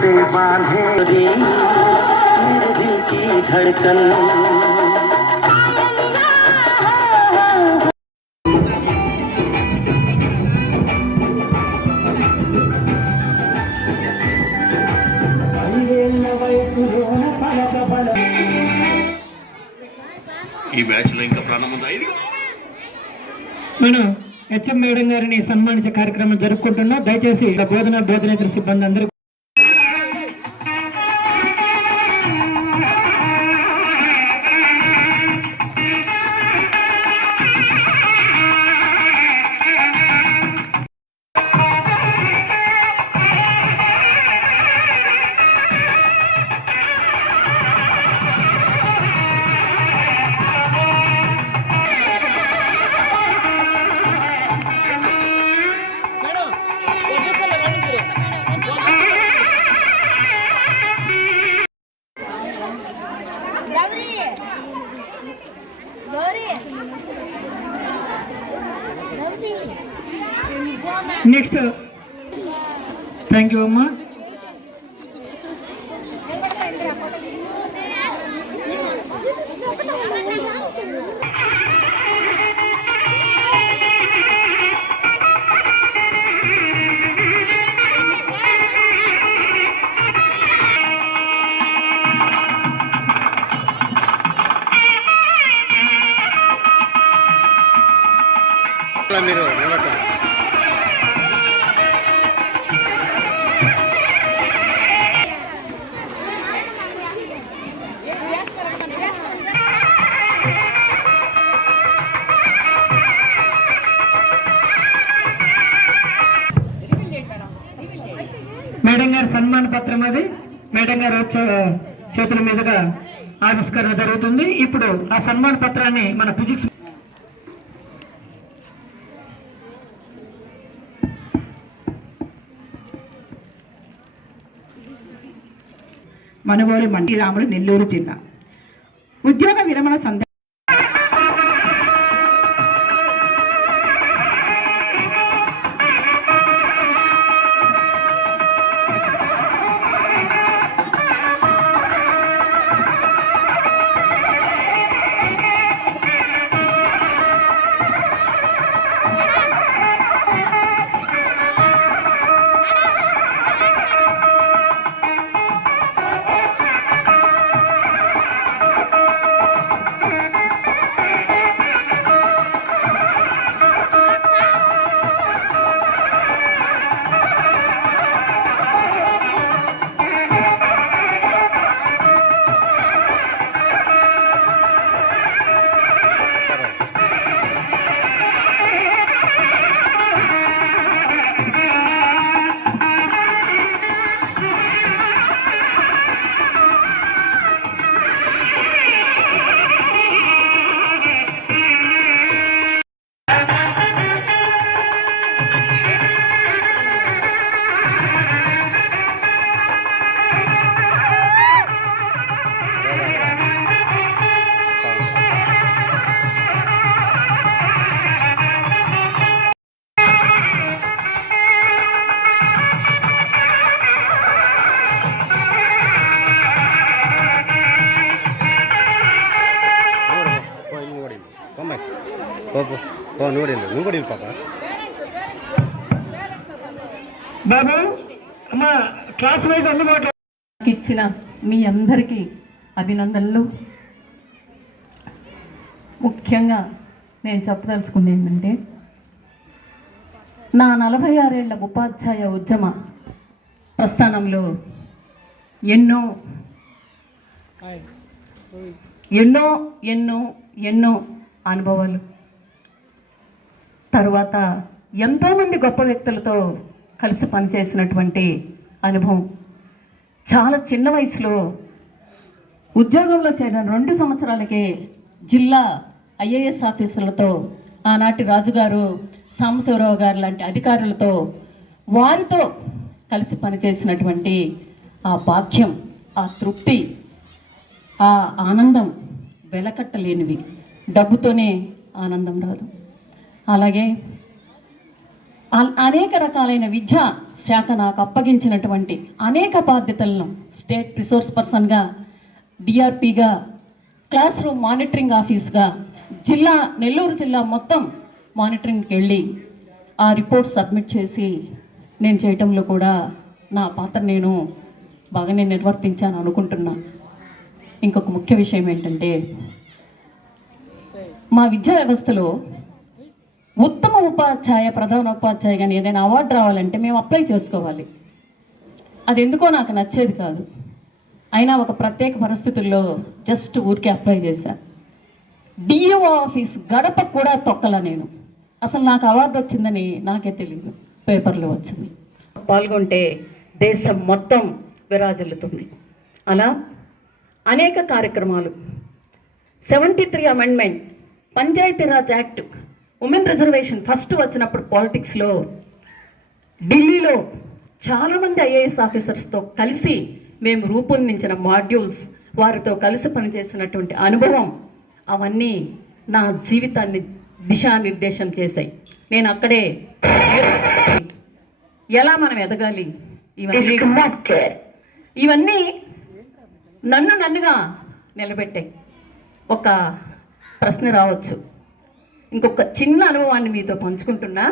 से बांधे मेरे दिल की धड़कन ఈ మ్యాచ్ లో ఇంకా ప్రాణం ఉందా? ఇది మనం హెచ్ఎం మేడం గారిని సన్మానించే కార్యక్రమం జరుపుకుంటున్నాం. దయచేసి బోధనేతర సిబ్బంది అందరూ నెక్స్ట్. థ్యాంక్ యూ అమ్మా. మీరు మేడం గారి సన్మాన పత్రం అది మేడం గారు చేతుల మీదుగా ఆవిష్కరణ జరుగుతుంది. ఇప్పుడు ఆ సన్మాన పత్రాన్ని మన ఫిజిక్స్ మనుబోలు మంటీరాములు, నెల్లూరు జిల్లా. ఉద్యోగ విరమణ నువ్వు కూడా పాప బాబు అమ్మా క్లాస్ వైజ్ అందుబాటులో ఇచ్చిన మీ అందరికీ అభినందనలు. ముఖ్యంగా నేను చెప్పదలుచుకుంది ఏంటంటే నా 46 ఏళ్ల ఉపాధ్యాయ ఉద్యమ ప్రస్థానంలో ఎన్నో ఎన్నో ఎన్నో ఎన్నో అనుభవాలు, తరువాత ఎంతోమంది గొప్ప వ్యక్తులతో కలిసి పనిచేసినటువంటి అనుభవం, చాలా చిన్న వయసులో ఉద్యోగంలో చేరిన 2 సంవత్సరాలకే జిల్లా ఐఏఎస్ ఆఫీసర్లతో, ఆనాటి రాజుగారు సాంబశివరావు గారు లాంటి అధికారులతో, వారితో కలిసి పనిచేసినటువంటి ఆ భాగ్యం, ఆ తృప్తి, ఆ ఆనందం వెలకట్టలేనివి. డబ్బుతోనే ఆనందం రాదు. అలాగే అనేక రకాలైన విద్యా శాఖ నాకు అప్పగించినటువంటి అనేక బాధ్యతలను స్టేట్ రిసోర్స్ పర్సన్గా, డిఆర్పిగా, క్లాస్ రూమ్ మానిటరింగ్ ఆఫీస్గా, నెల్లూరు జిల్లా మొత్తం మానిటరింగ్కి వెళ్ళి ఆ రిపోర్ట్ సబ్మిట్ చేసి నేను చేయటంలో కూడా నా పాత్ర నేను బాగానే నిర్వర్తించాను అనుకుంటున్నా. ఇంకొక ముఖ్య విషయం ఏంటంటే మా విద్యా వ్యవస్థలో ఉత్తమ ఉపాధ్యాయ, ప్రధాన ఉపాధ్యాయ కానీ ఏదైనా అవార్డు రావాలంటే మేము అప్లై చేసుకోవాలి. అది ఎందుకో నాకు నచ్చేది కాదు. అయినా ఒక ప్రత్యేక పరిస్థితుల్లో జస్ట్ ఊరికే అప్లై చేశా. డిఓ ఆఫీస్ గడప కూడా తొక్కల నేను. అసలు నాకు అవార్డు వచ్చిందని నాకే తెలియదు, పేపర్లో వచ్చింది. పాల్గొంటే దేశం మొత్తం విరాజిల్లుతుంది. అలా అనేక కార్యక్రమాలు, 73 amendment, Panchayati Raj act, women reservation first వచ్చినప్పుడు పాలిటిక్స్లో ఢిల్లీలో చాలామంది ఐఏఎస్ ఆఫీసర్స్తో కలిసి మేము రూపొందించిన మాడ్యూల్స్, వారితో కలిసి పనిచేసినటువంటి అనుభవం, అవన్నీ నా జీవితాన్ని దిశానిర్దేశం చేశాయి. నేను అక్కడే ఎలా మనం ఎదగాలి, ఇవన్నీ నన్నుగా నిలబెట్టాయి. ఒక ప్రశ్న రావచ్చు, ఇంకొక చిన్న అనుభవాన్ని మీతో పంచుకుంటున్నా.